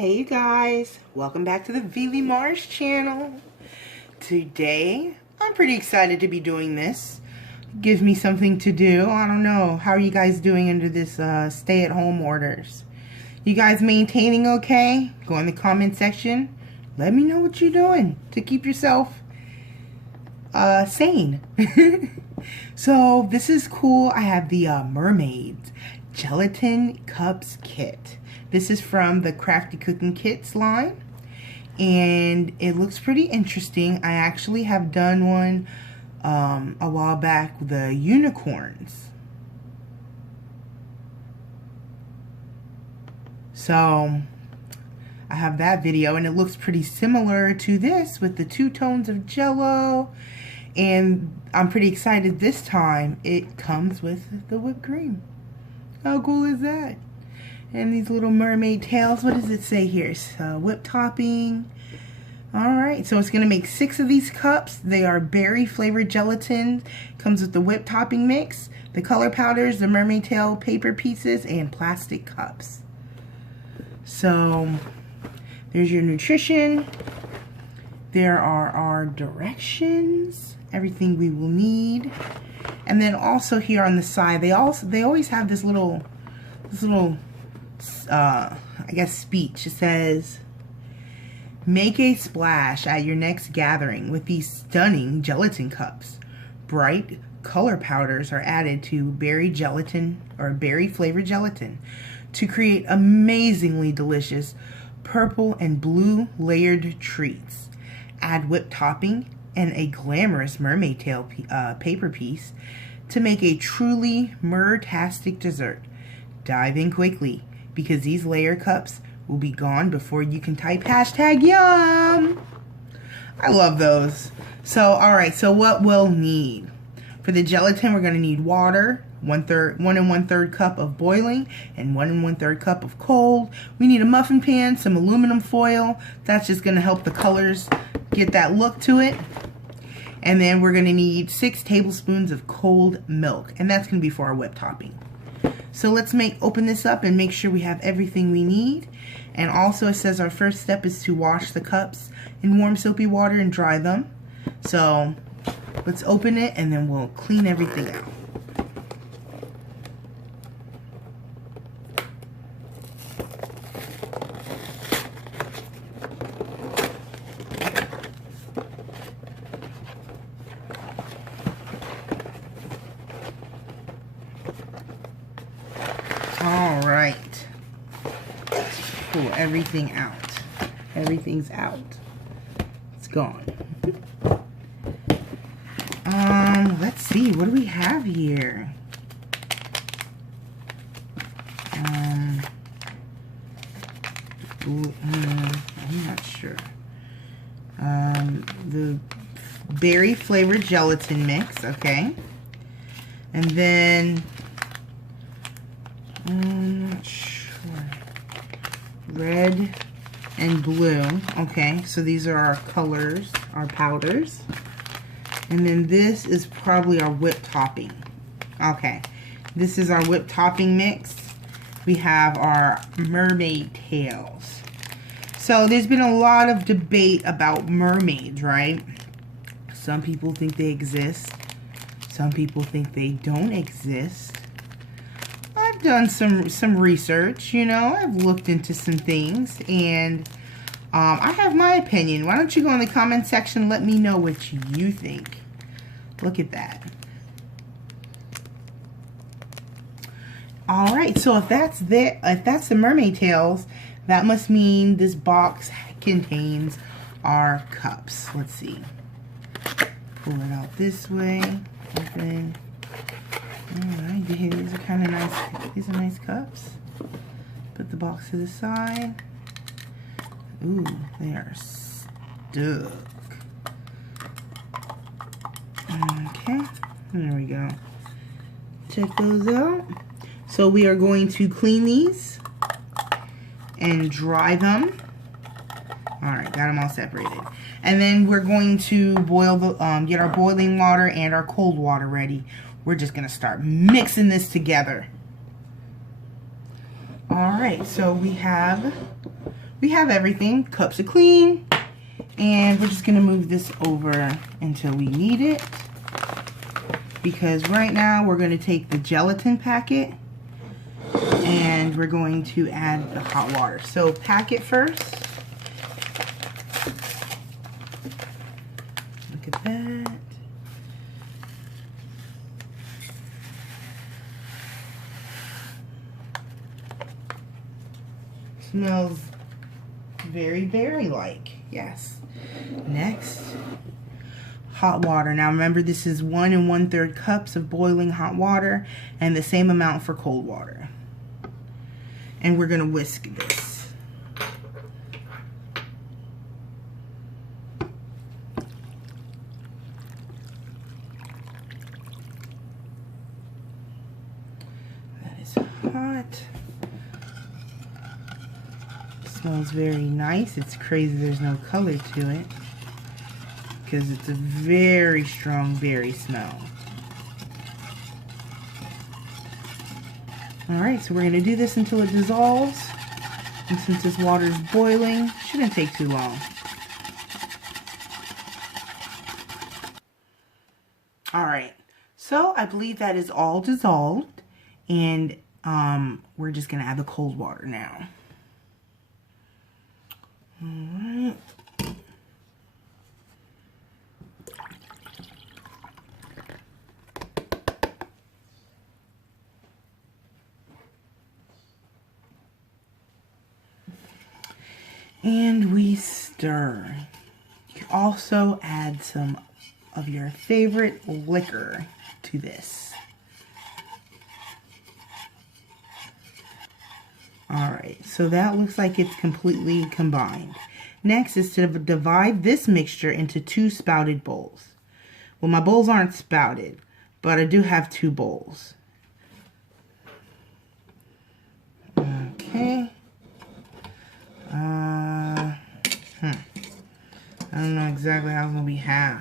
Hey you guys, welcome back to the Vivi Mars channel. Today, I'm pretty excited to be doing this. Gives me something to do. I don't know, how are you guys doing under this stay-at-home orders? You guys maintaining okay? Go in the comment section. Let me know what you're doing to keep yourself sane. So, this is cool. I have the Mermaids Gelatin Cups Kit. This is from the Crafty Cooking Kits line, and it looks pretty interesting. I actually have done one a while back, the unicorns. So I have that video, and it looks pretty similar to this with the two tones of jello, and I'm pretty excited this time. It comes with the whipped cream. How cool is that? And these little mermaid tails. What does it say here? Whipped topping. Alright, so it's going to make 6 of these cups. They are berry flavored gelatin. Comes with the whipped topping mix, the color powders, the mermaid tail paper pieces, and plastic cups. So, there's your nutrition. There are our directions. Everything we will need. And then also here on the side, they always have this little I guess speech. It says, make a splash at your next gathering with these stunning gelatin cups. Bright color powders are added to berry gelatin or berry flavored gelatin to create amazingly delicious purple and blue layered treats. Add whipped topping and a glamorous mermaid tail paper piece to make a truly mer-tastic dessert. Dive in quickly, because these layer cups will be gone before you can type #yum. I love those. So, alright, so what we'll need. For the gelatin, we're going to need water, 1 1/3 cup of boiling, and 1 1/3 cup of cold. We need a muffin pan, some aluminum foil. That's just going to help the colors get that look to it. And then we're going to need 6 tablespoons of cold milk, and that's going to be for our whipped topping. So let's open this up and make sure we have everything we need. And also it says our first step is to wash the cups in warm soapy water and dry them. So let's open it and then we'll clean everything out. Alright, pull everything out. Everything's out. It's gone. Let's see, what do we have here? I'm not sure. The berry flavored gelatin mix, okay. And then I'm not sure. Red and blue. Okay, so these are our colors, our powders. And then this is probably our whipped topping. Okay, this is our whipped topping mix. We have our mermaid tails. So there's been a lot of debate about mermaids, right? Some people think they exist. Some people think they don't exist. I've done some research, you know, I've looked into some things, and I have my opinion. Why don't you go in the comment section and let me know what you think. Look at that. Alright, so if that's the mermaid tails, that must mean this box contains our cups. Let's see. Pull it out this way. Open. Alright, these are kind of nice. These are nice cups. Put the box to the side. Ooh, they are stuck. Okay, there we go. Check those out. So we are going to clean these and dry them. Alright, got them all separated. And then we're going to boil the get our boiling water and our cold water ready. We're just going to start mixing this together. Alright, so we have we have everything. Cups are clean. And we're just going to move this over until we need it. Because right now we're going to take the gelatin packet and we're going to add the hot water. So packet first. Look at that. Smells very berry-like. Yes. Next, hot water. Now remember, this is 1 1/3 cups of boiling hot water and the same amount for cold water. And we're going to whisk this. That is hot. Smells very nice. It's crazy there's no color to it because it's a very strong berry smell. Alright, so we're going to do this until it dissolves. And since this water is boiling, shouldn't take too long. Alright, so I believe that is all dissolved. And we're just going to add the cold water now. Alright. And we stir. You can also add some of your favorite liquor to this. Alright, so that looks like it's completely combined. Next is to divide this mixture into 2 spouted bowls. Well, my bowls aren't spouted, but I do have 2 bowls. Okay. I don't know exactly how it's going to be half.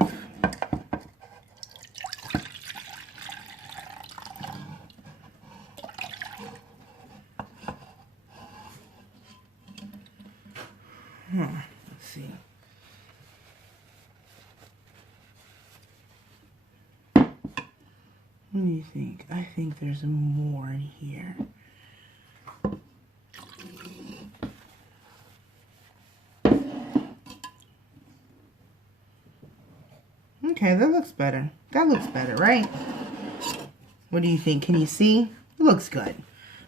Let's see. What do you think? I think there's more in here. Okay, that looks better. That looks better, right? What do you think? Can you see? It looks good.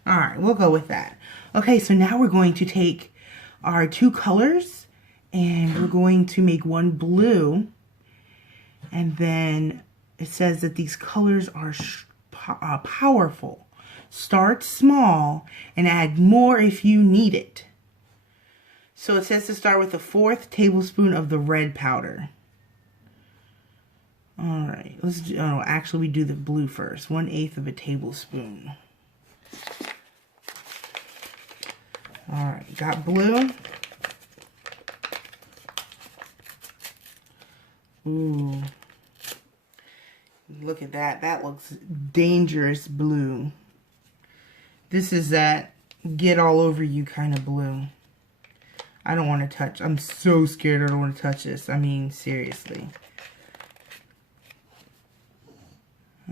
Alright, we'll go with that. Okay, so now we're going to take our 2 colors and we're going to make one blue. And then it says that these colors are powerful. Start small and add more if you need it. So it says to start with a 1/4 tablespoon of the red powder. Alright, let's do, oh, actually we do the blue first. 1/8 of a tablespoon. Alright, got blue. Ooh. Look at that. That looks dangerous blue. This is that get all over you kind of blue. I don't want to touch. I'm so scared I don't want to touch this. I mean, seriously.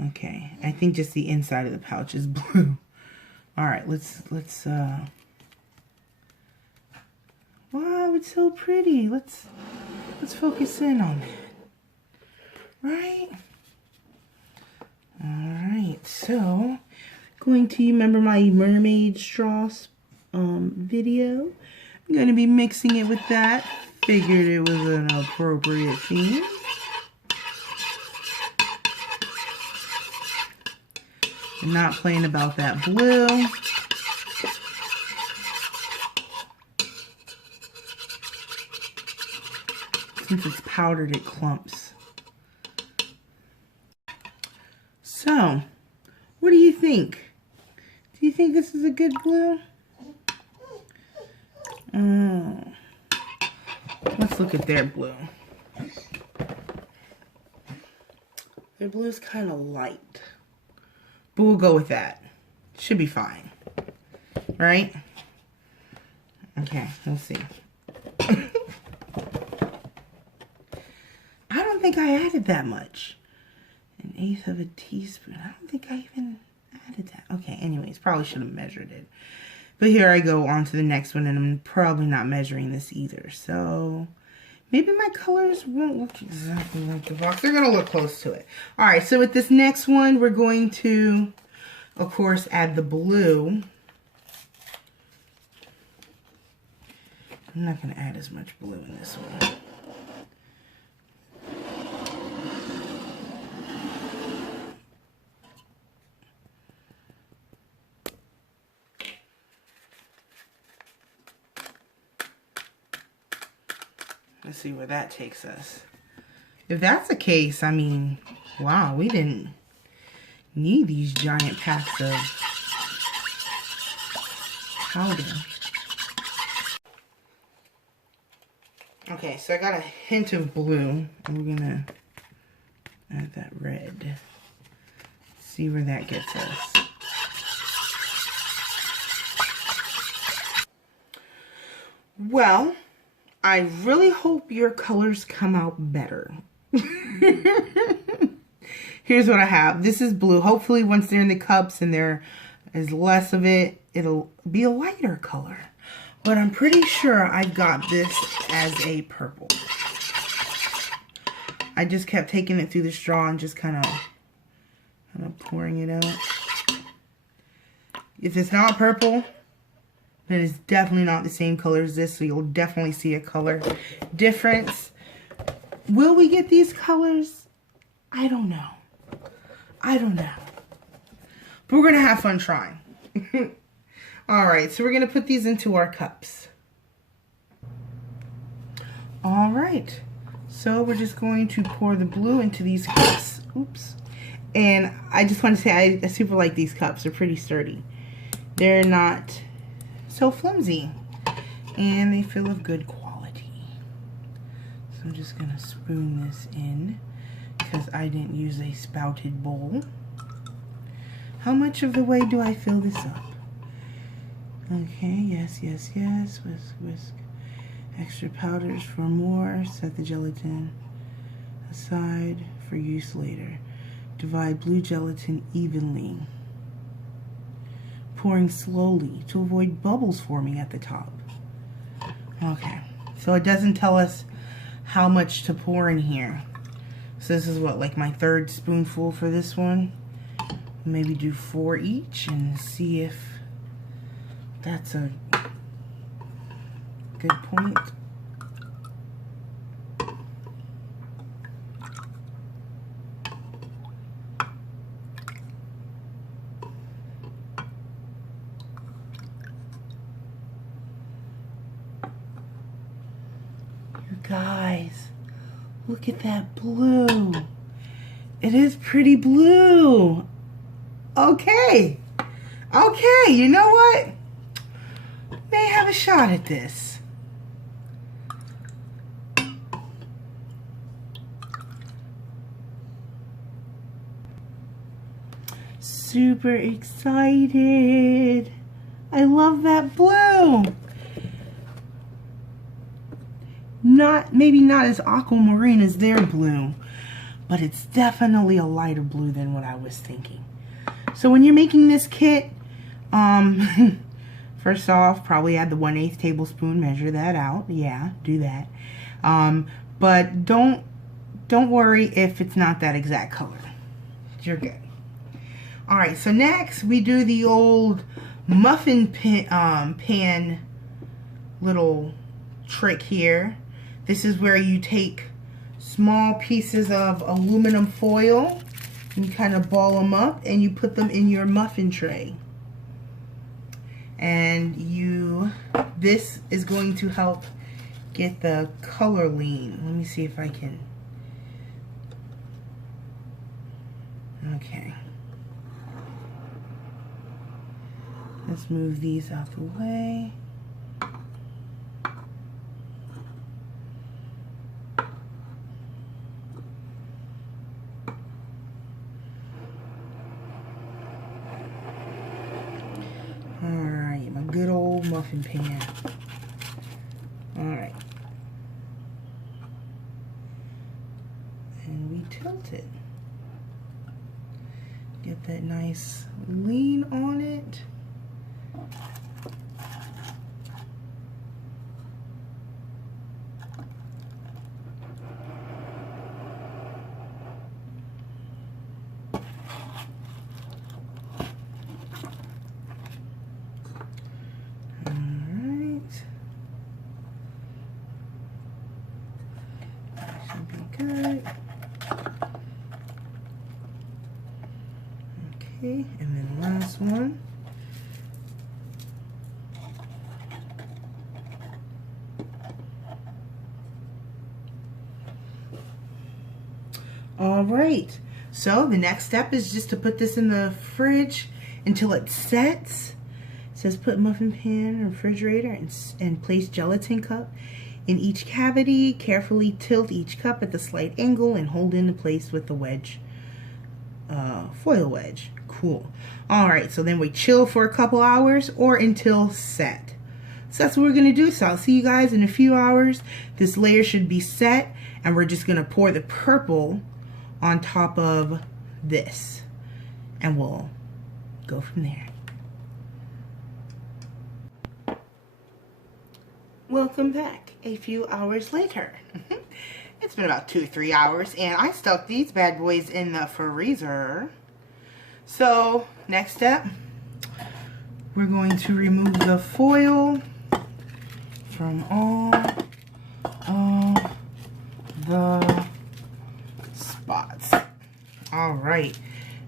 Okay, I think just the inside of the pouch is blue. Alright, let's wow, it's so pretty. Let's focus in on that. Right? Alright, so going to remember my mermaid straw video. I'm going to be mixing it with that. Figured it was an appropriate theme. I'm not playing about that blue. Since it's powdered, it clumps. So, what do you think? Do you think this is a good blue? Let's look at their blue. Their blue is kind of light. But we'll go with that. Should be fine. Right? Okay, we'll see. I don't think I added that much. 1/8 of a teaspoon. I don't think I even added that. Okay, anyways, probably should have measured it. But here I go on to the next one, and I'm probably not measuring this either. So maybe my colors won't look exactly like the box. They're going to look close to it. All right, so with this next one, we're going to, of course, add the blue. I'm not going to add as much blue in this one. Let's see where that takes us. If that's the case, I mean, wow, we didn't need these giant packs of powder. Okay, so I got a hint of blue, and we're gonna add that red. See where that gets us. Well, I really hope your colors come out better. Here's what I have. This is blue. Hopefully once they're in the cups and there is less of it, it'll be a lighter color. But I'm pretty sure I've got this as a purple. I just kept taking it through the straw and just kind of pouring it out. If it's not purple, then it's definitely not the same color as this, so you'll definitely see a color difference. Will we get these colors? I don't know. I don't know. But we're going to have fun trying. Alright, so we're going to put these into our cups. Alright, so we're just going to pour the blue into these cups. Oops. And I just want to say I super like these cups. They're pretty sturdy. They're not so flimsy. And they feel of good quality. So I'm just going to spoon this in because I didn't use a spouted bowl. How much of the way do I fill this up? Okay, yes, yes, yes. Whisk, whisk. Extra powders for more. Set the gelatin aside for use later. Divide blue gelatin evenly. Pouring slowly to avoid bubbles forming at the top. Okay, so it doesn't tell us how much to pour in here. So this is what, like my third spoonful for this one. Maybe do 4 each and see if that's a good point. You guys, look at that blue. It is pretty blue. Okay. Okay, you know what? May have a shot at this. Super excited. I love that blue. Maybe not as aquamarine as their blue, but it's definitely a lighter blue than what I was thinking. So when you're making this kit, first off, probably add the 1/8 tablespoon, measure that out. Yeah, do that. But don't worry if it's not that exact color. You're good. Alright, so next we do the old muffin pan little trick here. This is where you take small pieces of aluminum foil and you kind of ball them up and you put them in your muffin tray. And this is going to help get the color lean. Let me see if I can. Okay. Let's move these out the way. Alright, my good old muffin pan. Alright. And we tilt it. Get that nice lean on it. Good. Okay, and then last one. All right, so the next step is just to put this in the fridge until it sets. It says put muffin pan in the refrigerator and place gelatin cup in each cavity. Carefully tilt each cup at the slight angle and hold into place with the wedge, foil wedge. Cool. Alright, so then we chill for a couple hours or until set. So that's what we're going to do. So I'll see you guys in a few hours. This layer should be set, and we're just going to pour the purple on top of this, and we'll go from there. Welcome back a few hours later. It's been about 2 or 3 hours, and I stuck these bad boys in the freezer. So next step, we're going to remove the foil from all of the spots. All right,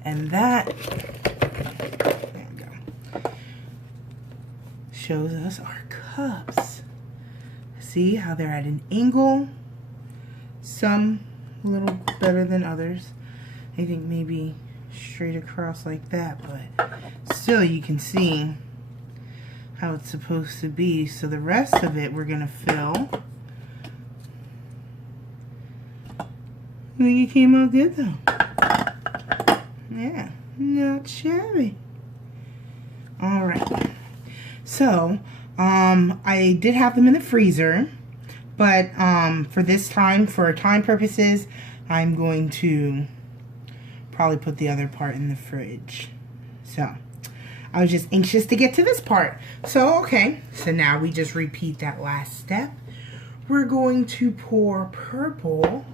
and that, there we go, shows us our cups. See how they're at an angle? Some a little better than others. I think maybe straight across like that, but still you can see how it's supposed to be. So the rest of it we're gonna fill. I think it came out good though. Yeah, not shabby. All right. So I did have them in the freezer, but for this time, for time purposes, I'm going to probably put the other part in the fridge. So I was just anxious to get to this part. So okay, so now we just repeat that last step. We're going to pour purple.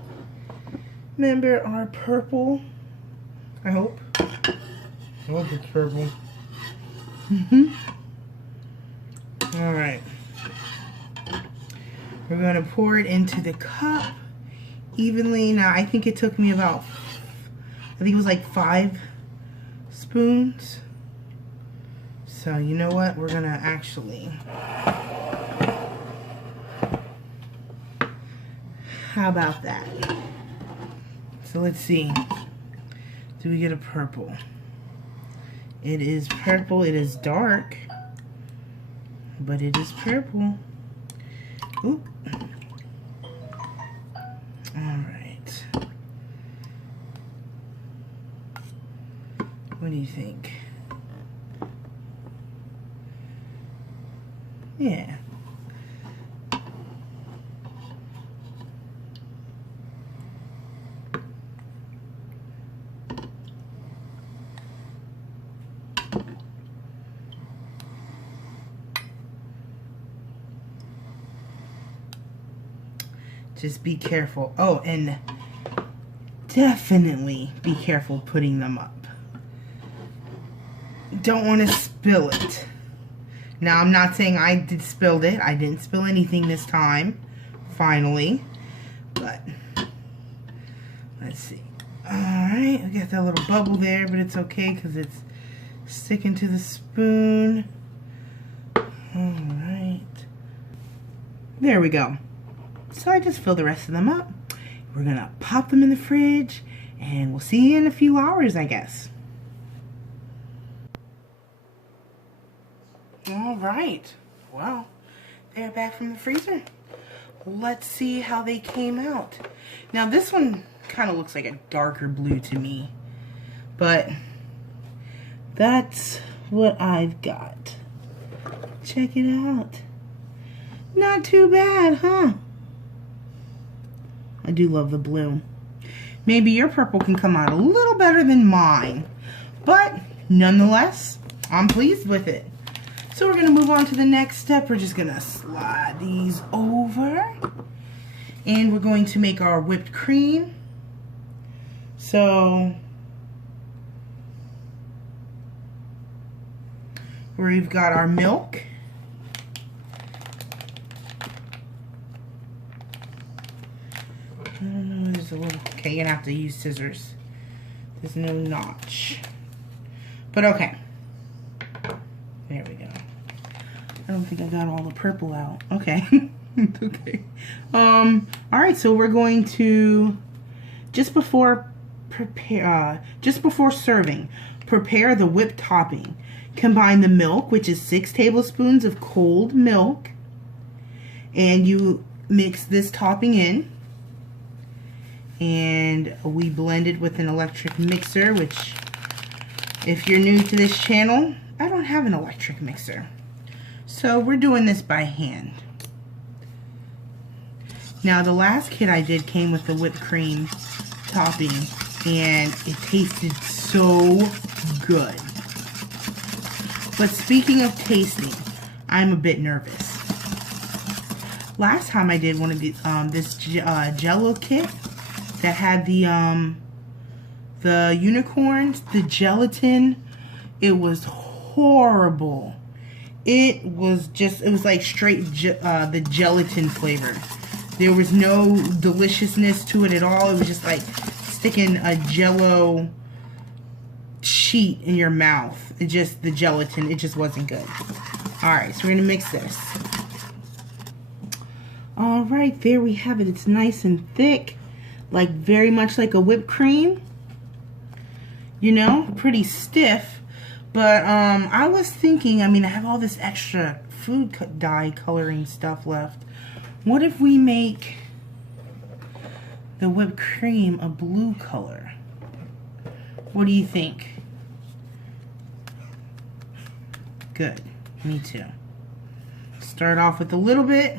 Remember our purple? I hope it's purple. Alright, we're going to pour it into the cup evenly. Now I think it took me about, I think it was like 5 spoons. So you know what, we're going to actually, how about that? So let's see, do we get a purple? It is purple, it is dark, but it is purple. Oop. Alright. What do you think? Yeah. Just be careful. Oh, and definitely be careful putting them up. Don't want to spill it. Now, I'm not saying I spilled it. I didn't spill anything this time, finally. But, let's see. Alright, we got that little bubble there, but it's okay because it's sticking to the spoon. Alright. There we go. So I just fill the rest of them up. We're gonna pop them in the fridge, and we'll see you in a few hours, I guess. All right, well, they're back from the freezer. Let's see how they came out. Now this one kind of looks like a darker blue to me, but that's what I've got. Check it out. Not too bad, huh? I do love the blue. Maybe your purple can come out a little better than mine. But nonetheless, I'm pleased with it. So we're going to move on to the next step. We're just going to slide these over. And we're going to make our whipped cream. So we've got our milk. There's a little, okay, you're gonna have to use scissors. There's no notch. But okay. There we go. I don't think I got all the purple out. Okay. It's okay. Alright, so we're going to just before serving, prepare the whipped topping. Combine the milk, which is 6 tablespoons of cold milk, and you mix this topping in. And we blend it with an electric mixer, which, if you're new to this channel, I don't have an electric mixer. So we're doing this by hand. Now, the last kit I did came with the whipped cream topping, and it tasted so good. But speaking of tasting, I'm a bit nervous. Last time I did one of these, this jello kit that had the unicorns, the gelatin, it was horrible. It was like straight the gelatin flavor. There was no deliciousness to it at all. It was just like sticking a jello sheet in your mouth. The gelatin, it just wasn't good. Alright, so we're going to mix this. Alright, there we have it. It's nice and thick. Like very much like a whipped cream. You know, pretty stiff. But I was thinking, I mean, I have all this extra food dye coloring stuff left. What if we make the whipped cream a blue color? What do you think? Good. Me too. Start off with a little bit.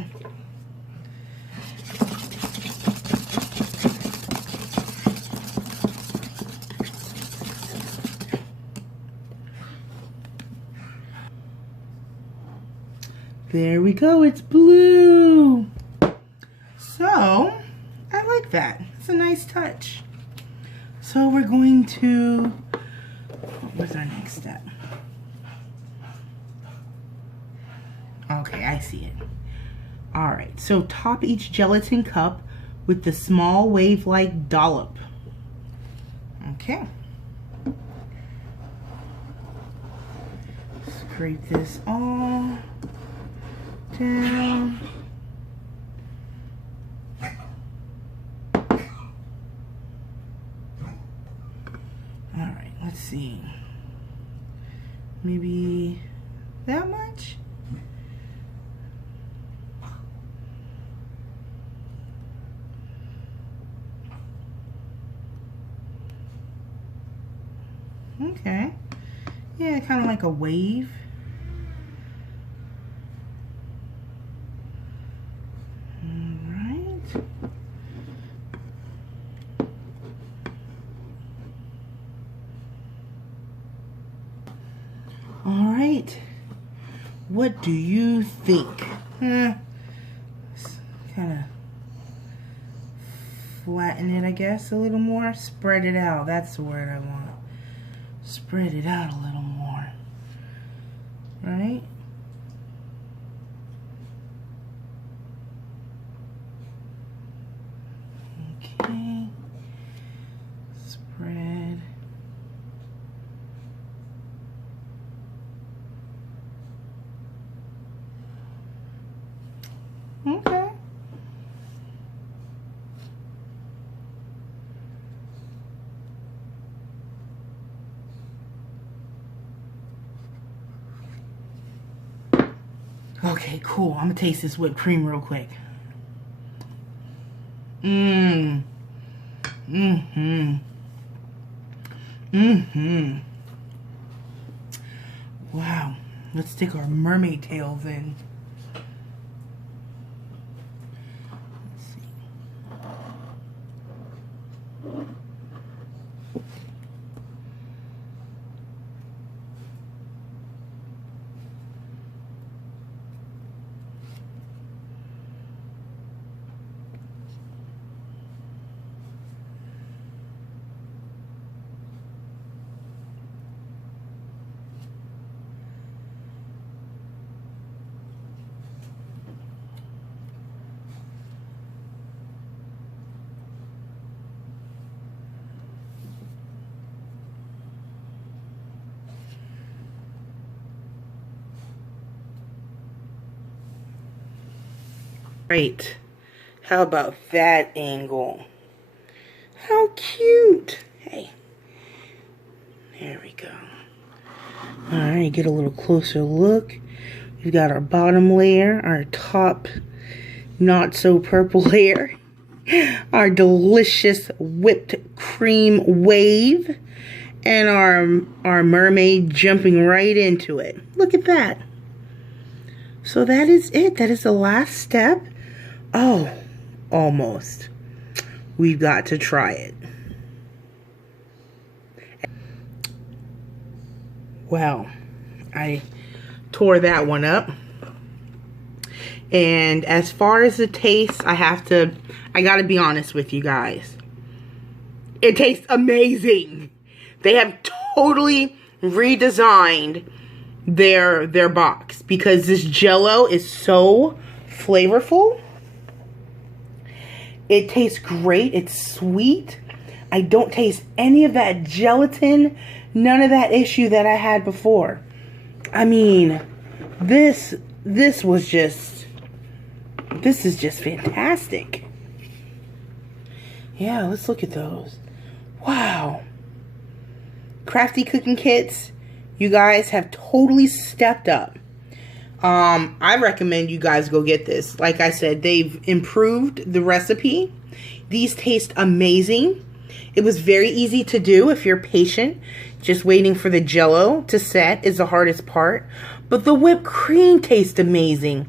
There we go. It's blue. So, I like that. It's a nice touch. So we're going to, what's our next step? Okay, I see it. Alright, so top each gelatin cup with the small wave-like dollop. Okay. Scrape this all down. Alright, let's see. Maybe that much? Okay. Yeah, kind of like a wave. Alright. Alright. What do you think? Kind of flatten it, I guess, a little more. Spread it out. That's the word I want. Spread it out a little more. Right? Okay. Spread. Okay. Okay, cool. I'm gonna taste this whipped cream real quick. Wow. Let's stick our mermaid tails in. Right. How about that angle? How cute. Hey. There we go. Alright, get a little closer look. We've got our bottom layer, our top not so purple layer, our delicious whipped cream wave, and our mermaid jumping right into it. Look at that. So that is it. That is the last step. Oh, almost. We've got to try it. Well, I tore that one up. And as far as the taste, I gotta be honest with you guys. It tastes amazing. They have totally redesigned their box because this jello is so flavorful. It tastes great. It's sweet. I don't taste any of that gelatin. None of that issue that I had before. I mean, this is just fantastic. Yeah, let's look at those. Wow. Crafty cooking kits, you guys have totally stepped up. I recommend you guys go get this. Like I said, they've improved the recipe. These taste amazing. It was very easy to do if you're patient. Just waiting for the jello to set is the hardest part. But the whipped cream tastes amazing.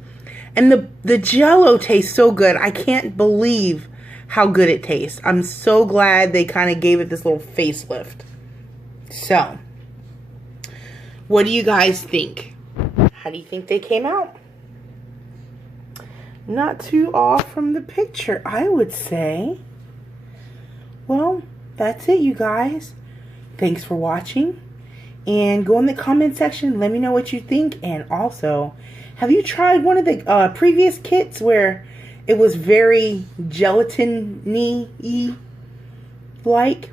And the jello tastes so good. I can't believe how good it tastes. I'm so glad they kind of gave it this little facelift. So, what do you guys think? How do you think they came out? Not too off from the picture, I would say. Well, that's it, you guys. Thanks for watching. And go in the comment section. Let me know what you think. And also, have you tried one of the previous kits where it was very gelatin-y like?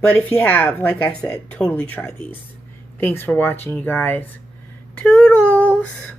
But if you have, like I said, totally try these. Thanks for watching, you guys. Toodles!